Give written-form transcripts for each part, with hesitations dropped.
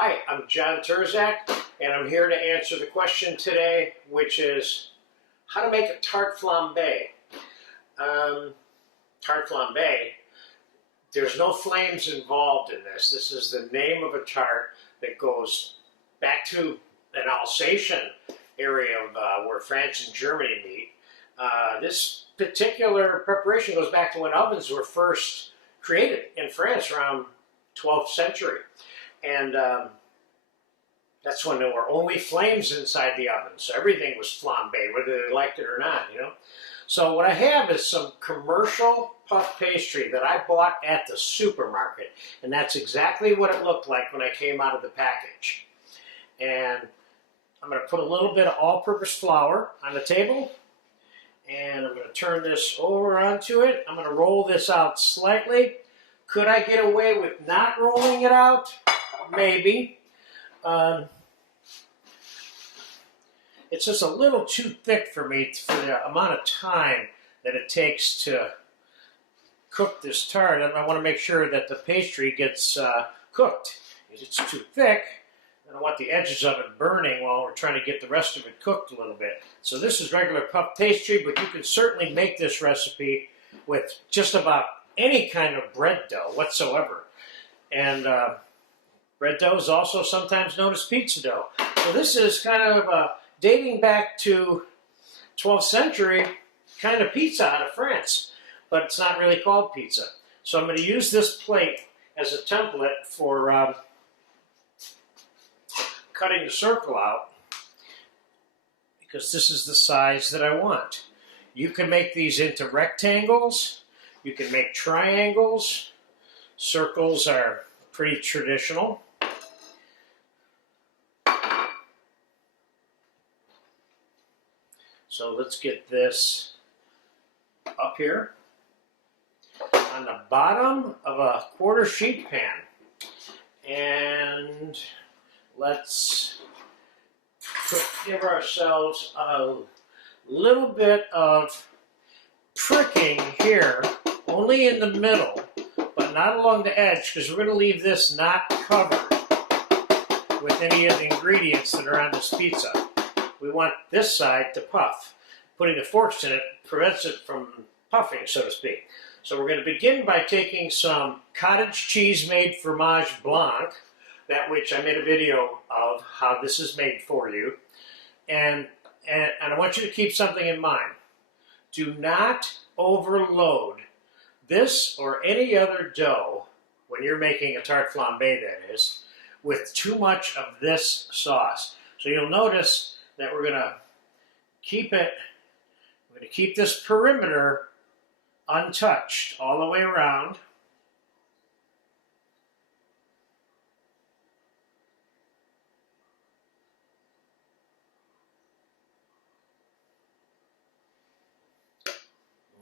Hi, I'm John Turzak, and I'm here to answer the question today, which is how to make a tart flambée. Tart flambée, there's no flames involved in this. This is the name of a tart that goes back to an Alsatian area of where France and Germany meet. This particular preparation goes back to when ovens were first created in France around 12th century. And that's when there were only flames inside the oven, so everything was flambé, whether they liked it or not, you know. So what I have is some commercial puff pastry that I bought at the supermarket, and that's exactly what it looked like when I came out of the package. And I'm going to put a little bit of all-purpose flour on the table, and I'm going to turn this over onto it. I'm going to roll this out slightly. Could I get away with not rolling it out? Maybe. It's just a little too thick for me for the amount of time that it takes to cook this tart, and I want to make sure that the pastry gets cooked. If it's too thick, I don't want the edges of it burning while we're trying to get the rest of it cooked a little bit. So this is regular puff pastry, but you can certainly make this recipe with just about any kind of bread dough whatsoever. And bread dough is also sometimes known as pizza dough. So this is kind of dating back to 12th century kind of pizza out of France, but it's not really called pizza. So I'm going to use this plate as a template for cutting the circle out, because this is the size that I want. You can make these into rectangles, you can make triangles. Circles are pretty traditional. So let's get this up here on the bottom of a quarter sheet pan. And let's give ourselves a little bit of pricking here, only in the middle, but not along the edge, because we're going to leave this not covered with any of the ingredients that are on this pizza. We want this side to puff. Putting the forks in it prevents it from puffing, so to speak. So we're going to begin by taking some cottage cheese made fromage blanc, that which I made a video of how this is made for you. And I want you to keep something in mind. Do not overload this or any other dough, when you're making a tart flambé that is, with too much of this sauce. So you'll notice that we're going to keep this perimeter untouched all the way around.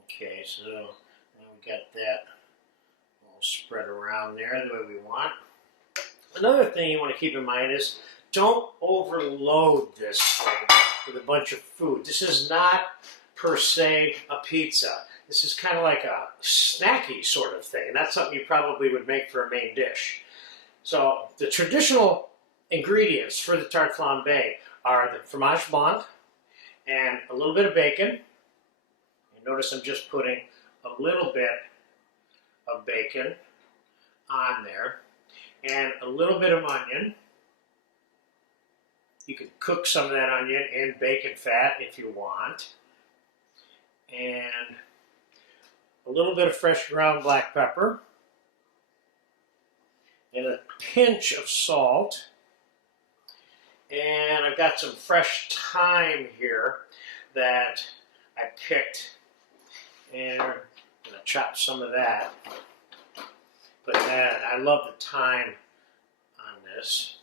Okay, so now we got that all spread around there the way we want. Another thing you want to keep in mind is don't overload this thing with a bunch of food. This is not per se a pizza. This is kind of like a snacky sort of thing. And that's something you probably would make for a main dish. So the traditional ingredients for the tart flambé are the fromage blanc and a little bit of bacon. Notice I'm just putting a little bit of bacon on there and a little bit of onion. You can cook some of that onion in bacon fat if you want. And a little bit of fresh ground black pepper and a pinch of salt. And I've got some fresh thyme here that I picked. And I'm going to chop some of that. Put that, I love the thyme on this.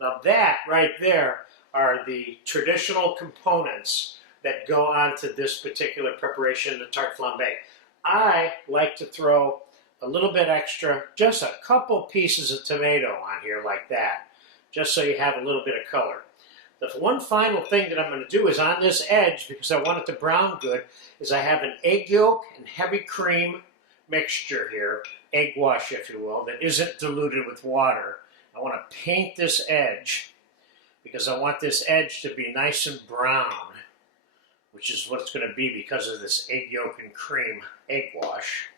Now that right there are the traditional components that go onto this particular preparation, the tart flambé. I like to throw a little bit extra, just a couple pieces of tomato on here like that, just so you have a little bit of color. The one final thing that I'm going to do is on this edge, because I want it to brown good, is I have an egg yolk and heavy cream mixture here, egg wash if you will, that isn't diluted with water. I want to paint this edge because I want this edge to be nice and brown, which is what it's going to be because of this egg yolk and cream egg wash.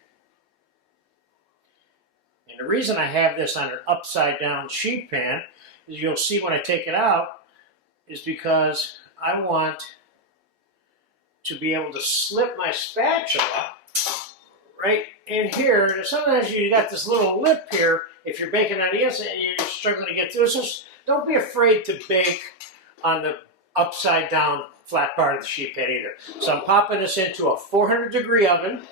And the reason I have this on an upside down sheet pan, as you'll see when I take it out, is because I want to be able to slip my spatula right in here. And sometimes you got this little lip here if you're baking on the inside and you're struggling to get through. So don't be afraid to bake on the upside down flat part of the sheet pan either. So I'm popping this into a 400-degree oven,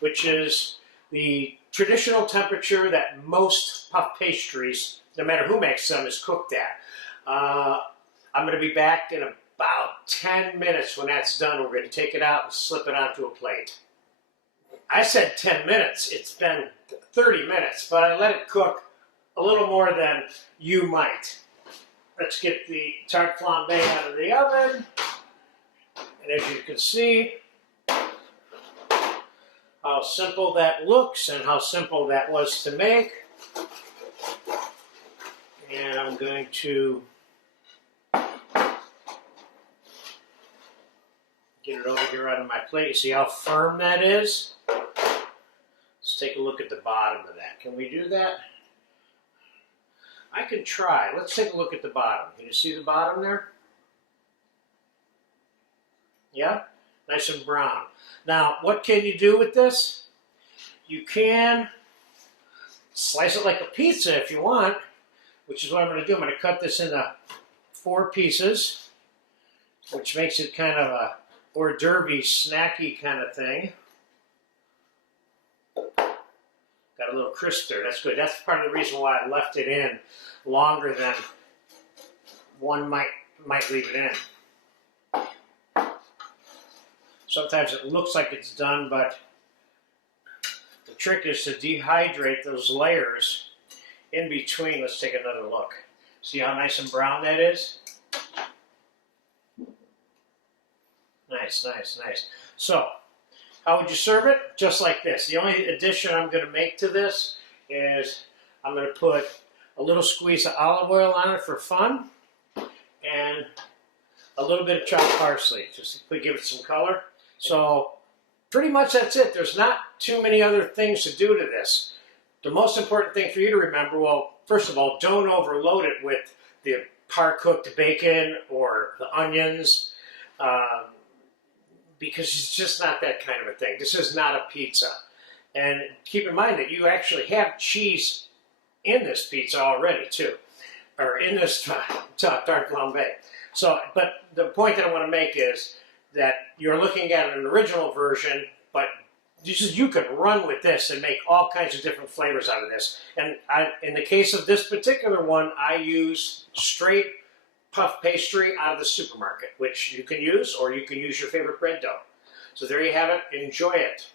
which is the traditional temperature that most puff pastries, no matter who makes them, is cooked at. I'm going to be back in about 10 minutes when that's done. We're going to take it out and slip it onto a plate. I said 10 minutes. It's been 30 minutes, but I let it cook a little more than you might. Let's get the Tarte Flambée out of the oven. And as you can see, how simple that looks and how simple that was to make. And I'm going to get it over here on my plate. You see how firm that is? Let's take a look at the bottom of that. Can we do that? I can try. Let's take a look at the bottom. Can you see the bottom there? Yeah? Nice and brown. Now, what can you do with this? You can slice it like a pizza if you want, which is what I'm going to do. I'm going to cut this into 4 pieces, which makes it kind of a hors d'oeuvre, snacky kind of thing. Got a little crisp there. That's good. That's part of the reason why I left it in longer than one might leave it in. Sometimes it looks like it's done, but the trick is to dehydrate those layers in between. Let's take another look. See how nice and brown that is? Nice, nice, nice. So, how would you serve it? Just like this. The only addition I'm going to make to this is I'm going to put a little squeeze of olive oil on it for fun and a little bit of chopped parsley just to give it some color. So pretty much that's it. There's not too many other things to do to this. The most important thing for you to remember, well, first of all, don't overload it with the par-cooked bacon or the onions because it's just not that kind of a thing. This is not a pizza. And keep in mind that you actually have cheese in this pizza already too, or in this Tarte Flambée. So, but the point that I want to make is that you're looking at an original version, but you can run with this and make all kinds of different flavors out of this. And in the case of this particular one, I use straight puff pastry out of the supermarket, which you can use, or you can use your favorite bread dough. So there you have it. Enjoy it.